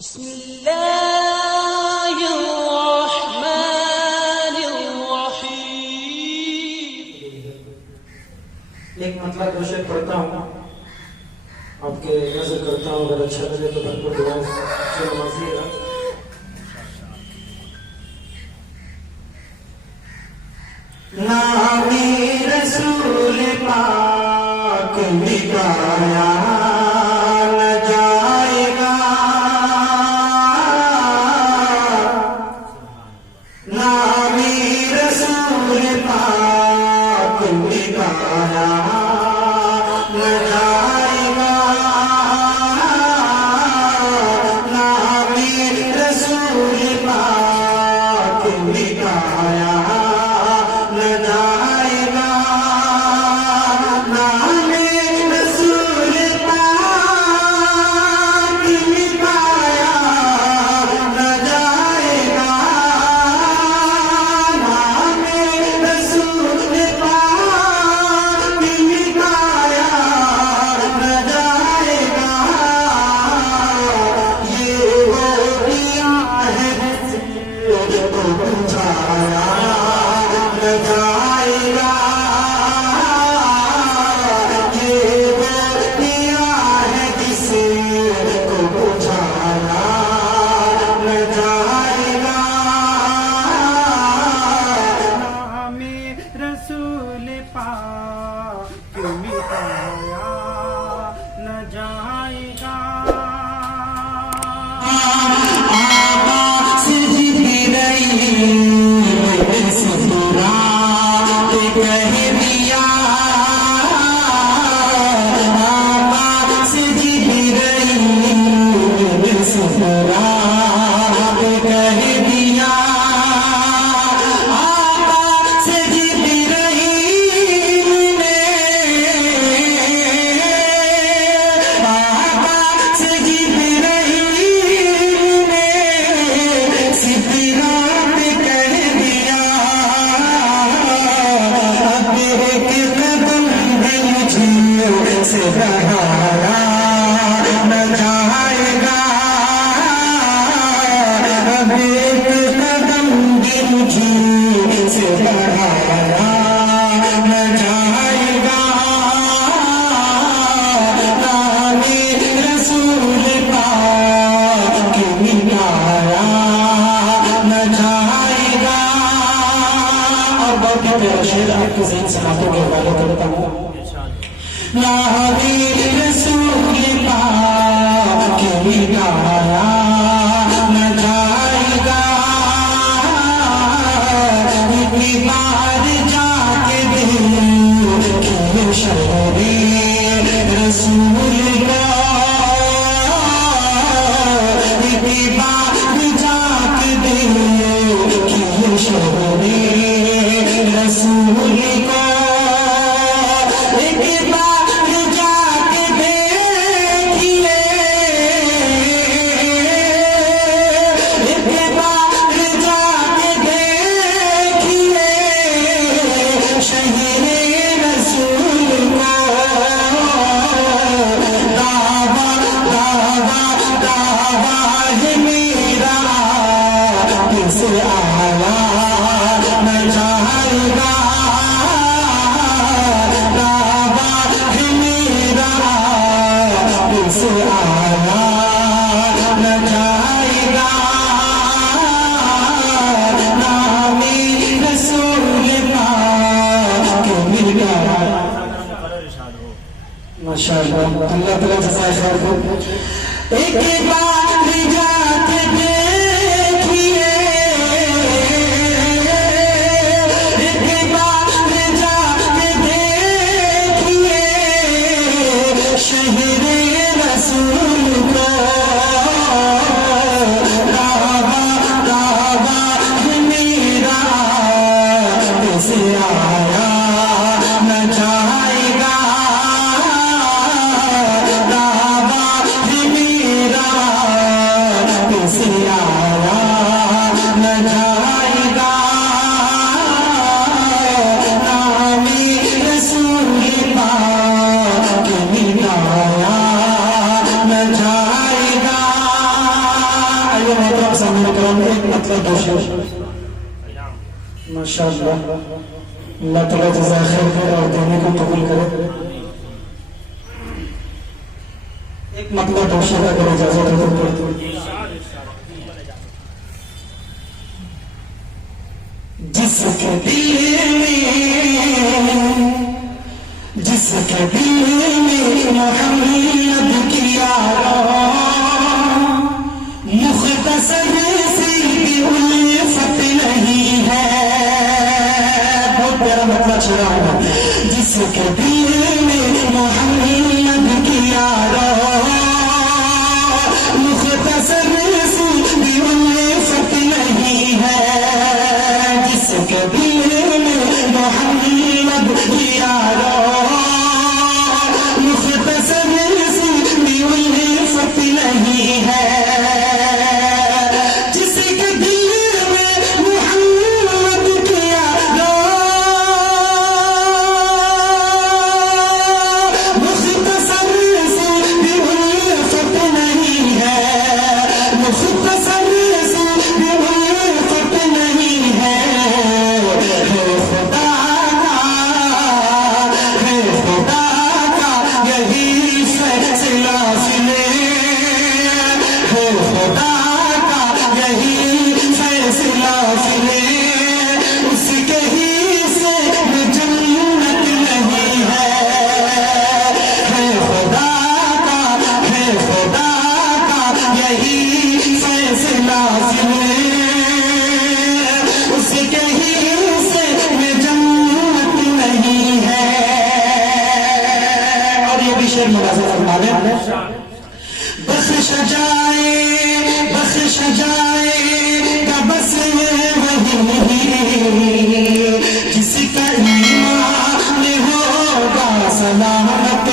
بسم اللہ الرحمن الرحیم۔ ایک مطلب دو شعر پڑھتا ہوں، آپ کے نظر کرتا ہوں، اگر اچھا لگے تو بھرپور دعائیں سے نوازیے گا۔ نام رسول پاک مٹایا نہ جائے گا، نام رسول پاک مٹایا نہ جائے گا، نام رسول پاک مٹایا نہ جائے گا، نام رسول پاک مٹایا نہ جائے گا، نام رسول پاک مٹایا نہ جائے گا، یہ وہ دیا ہے جس کو بجھایا نہ جائے گا، یہ وہ دیا ہے جس کو بجھایا نہ جائے گا، نام رسول پاک مٹایا نہ جائے گا، آقا سے جبرائیل سفرات کہہ دیا، آقا سے جبرائیل سفرات کہہ دیا، آقا سے جبرائیل نے، آقا سے جبرائیل نے سفرات کہہ دیا، اب ایک قدم بھی مجھے سے بڑھایا نہ جائے گا، اب ایک قدم بھی مجھے سے بڑھایا نہ جائے گا، نام رسول پاک مٹایا نہ جائے گا۔ اور بہت ہی پیارا شعر آپ کے ذہن سے باتوں کے حوالے کرتا ہوں، نام رسول پاک مٹایا نہ جائے گا، اتنی بار جا کے دیکھیے شہر رسول کا، اتنی بار جا کے دیکھیے شہر رسول کا، ایک بار جا کے دیکھیے، ایک بار جا کے دیکھیے شہر رسول کا، دعویٰ دعویٰ دعویٰ ہے میرا کس آیا نہ جائے گا، دعویٰ ہے میرا کس آیا نہ جائے گا، نام رسول پاک مٹایا۔ ماشاءاللہ، اللہ تعالیٰ جزائے خیر ہو۔ ایک بار جا کے دیکھیے، ایک بار جا کے دیکھیے شہر رسول کا، دعویٰ دعویٰ ہے میرا کس آیا نہ جائے گا، دعویٰ ہے میرا مطلب دوشے ماشاءاللہ اللہ تعالیٰ جزا خیر کرے اور دینے کو قبول کرے. ایک مطلب دوشے کا اگر اجازت ہو تو جس کے دل میں محمد کی یاد مختصر سی بھی الفت نہیں ہے. بہت پیارا مطلب چھڑا ہوا. جس کے دل میں محمد کی یاد مختصر سی بھی الفت نہیں ہے. جس کے دل میں محمد کی یاد مختصر سی بھی الفت نہیں ہے. بخش جائے گا بس وہی جس کا ایمان ہوگا سلامت.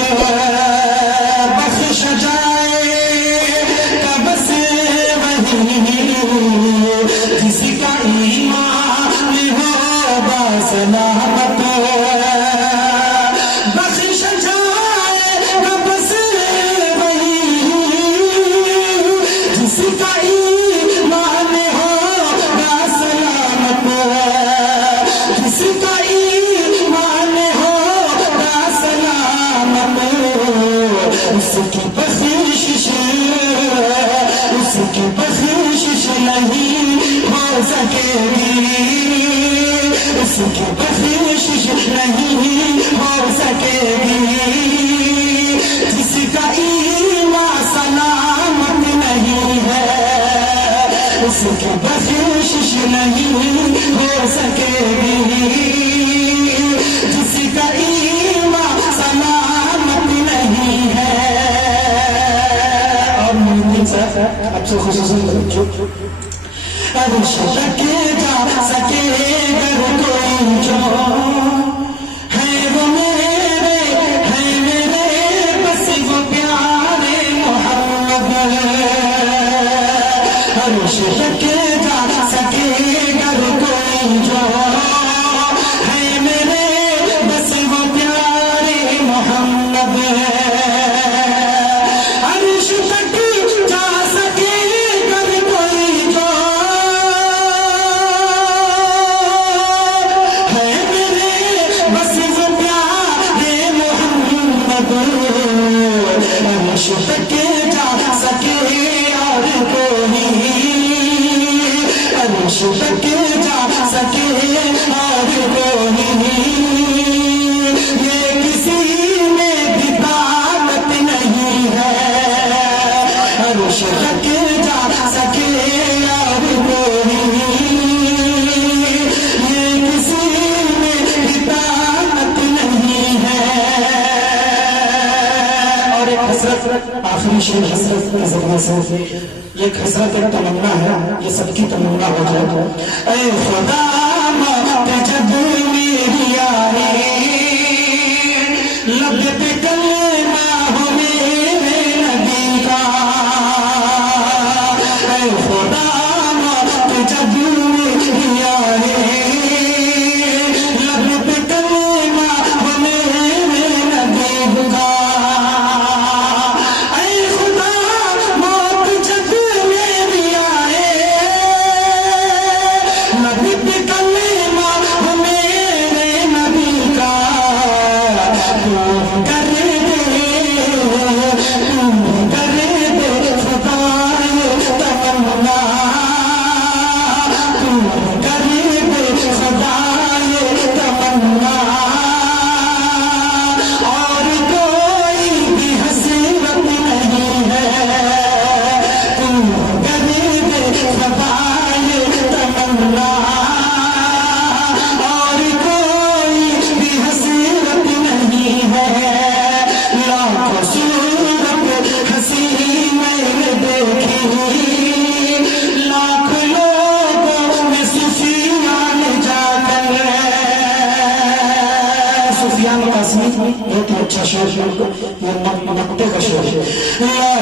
بخش جائے گا بس وہی جس کا ایمان ہوگا سلامت. اس کی بخشش نہیں ہو سکے گی. اس کی بخشش نہیں ہو سکے گی. جس کا ایمان سلامت نہیں ہے اس کی بخشش نہیں ہو سکے گی. جس کا ایمان سلامت نہیں ہے. اب سے خصوصاً ارش تک جا سکے گر کوئی جو ہے وہ میرے بس وہ پیارے محمد. ارش تک جا سکے گر کوئی جو ہے میرے بس وہ پیارے محمد. آخری شیر حسرت کے ذریعے سے یہ ایک حسرت ایک تمنا ہے. یہ سب کی تمنا ہو جائے. اے خدا موت جب میری آئے لب پہ کلمہ ہو میرے نبی کا. اے خدا موت جب میری آئے لب پہ کلمہ ہو میرے نبی کا. شعر یہ نقطے کا شعر ہے. لا